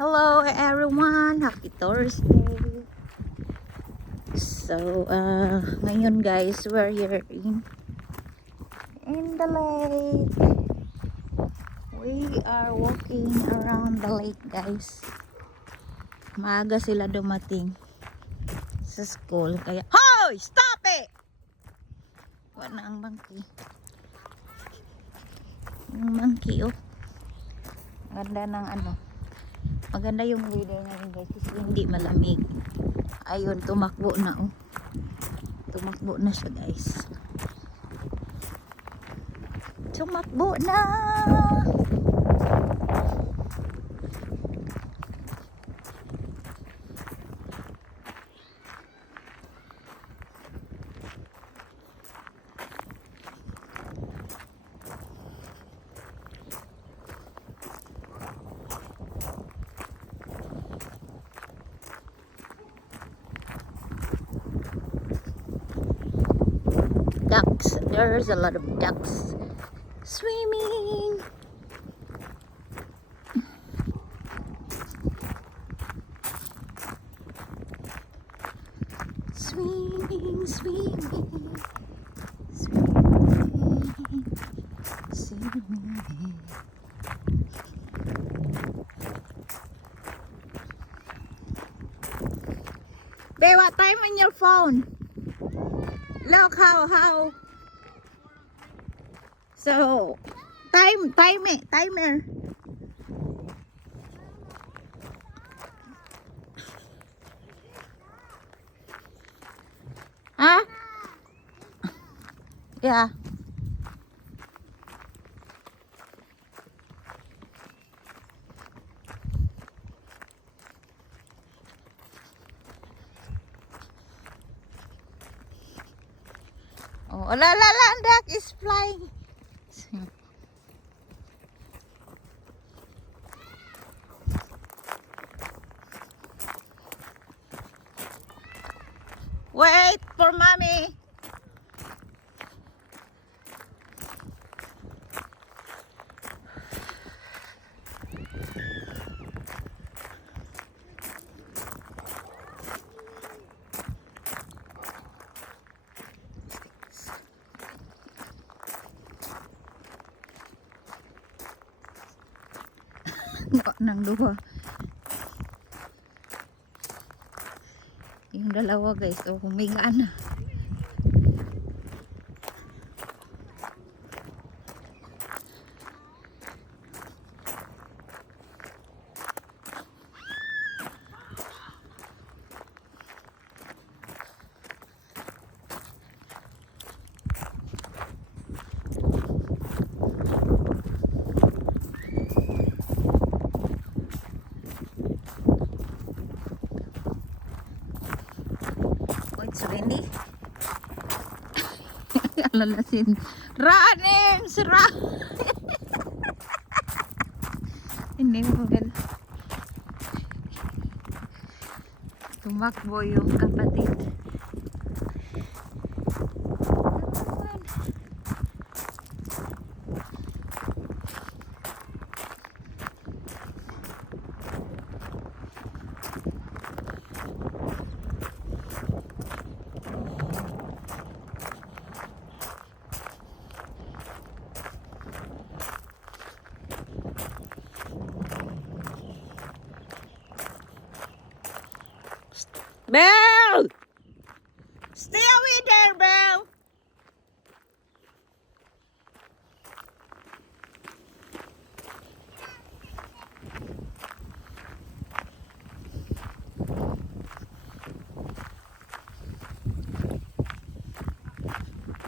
Hello everyone! Happy Thursday! So, ngayon guys, we're here in the lake. We are walking around the lake guys. Maaga sila dumating sa school. Kaya, hoy! Stop it! Wala ang monkey. Yung monkey oh. Ganda ng ano. Maganda yung weather ngayon guys kasi hindi malamig. Ayun, tumakbo na oh. Tumakbo na siya guys. Tumakbo na! Ducks. There's a lot of ducks swimming. Swimming, swimming, swimming, swimming. Babe, what time on your phone? Look how. So, timer. Huh? Yeah. Oh, la, duck is flying. Wait for mommy. Nang duha. Yung dalawa guys, oh, humiga na. It's windy. Alalasin. Running! Sira! Hindi mo gal. Tumakbo yung kapatid. Belle! Stay away there, Belle!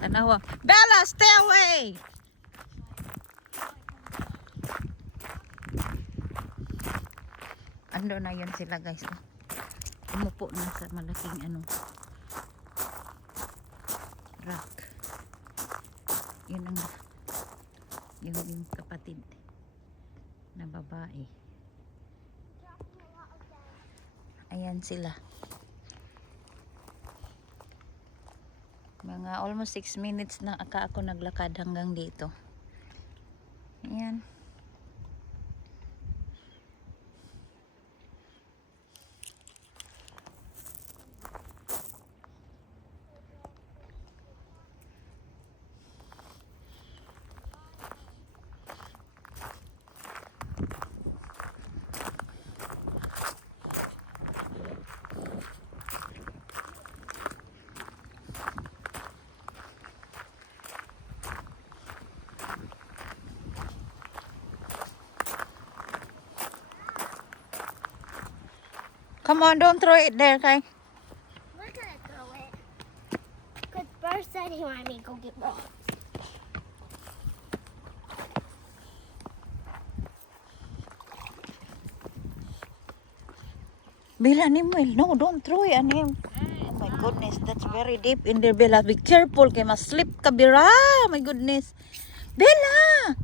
Tanawa. Bella, stay away! Ando na yun sila guys. Umupo na sa malaking rock. Yun ang yung kapatid na babae. Ayan sila. Mga almost 6 minutes na ako naglakad hanggang dito. Ayan. Come on, don't throw it there, Kai. We're gonna throw it. Because Bert said he wanted me to go get more. Bella, Animal. No, don't throw it, Anim. Oh my goodness, that's very deep in there, Bella. Be careful, kay ma-slip ka, Bella. My goodness. Bella!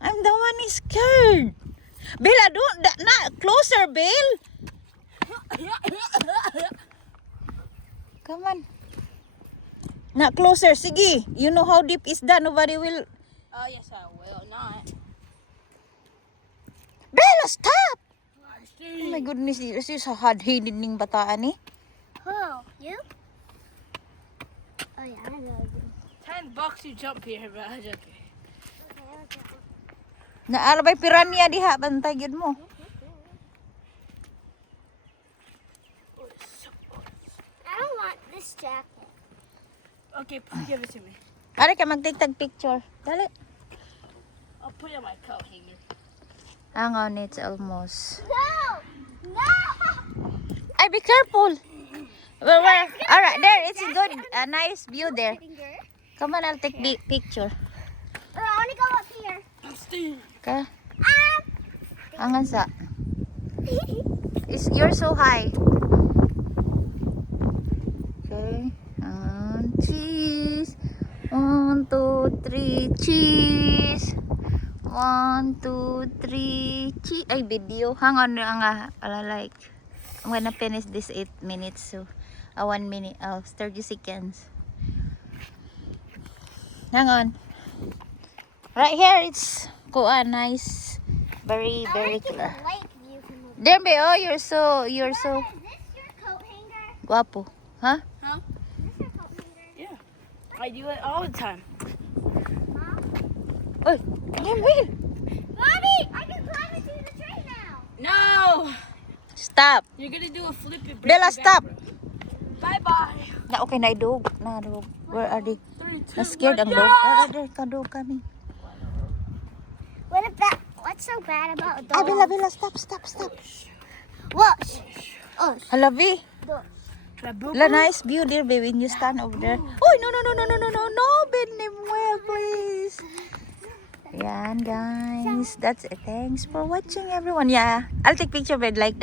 I'm the one is scared. Bella, don't, not closer, Bill. Come on. Not closer, sige. You know how deep is that? Nobody will. Oh, yes, I will not. Bella, stop! Oh my goodness, this is a hard-headed ning bataan eh. Who? You? Oh, yeah, I know you. $10 you jump here, but I jump here. Okay. Naarabay piranha diha, bantay gyud mo. I don't want this jacket. Okay, give it to me. Ari ka magtagtag picture. Dali. I'll put it on my coat hanger. Hang on, it's almost. No! No! Ay, be careful. Where? Alright, there. It's a good, a nice view there. Finger. Come on, I'll take the picture. I want to go up here. Okay? Hang on sa. You're so high. Okay. Cheese. 1, 2, 3, cheese. 1, 2, 3, cheese. Ay, video. Hang on, like. I'm gonna finish this 8 minutes. So, 1 minute, 30 seconds. Hang on. Right here, it's nice. Very clear. Lake view from over There, be, oh, you're so, Is this your coat hanger? guapo. Huh? Is this your coat hanger? Yeah. I do it all the time. Oy, damn, Will. Mommy, I can climb into the train now. No! Stop. You're gonna do a flip and break Bella, your back, stop. bro. Bye-bye. Na, okay, naidog. Nadog. Where are they? 3, 2, Na-scared ang 1, dog. go! There, kadog kami. What's so bad about Ay, dogs? Bella, stop. What? Oh, Hala, B. Boo-boo. La, nice view there, baby. When you stand over there. Oh, no, Benemuel, please. Yan, guys. That's it. Thanks for watching, everyone. Yeah, I'll take picture of it like that.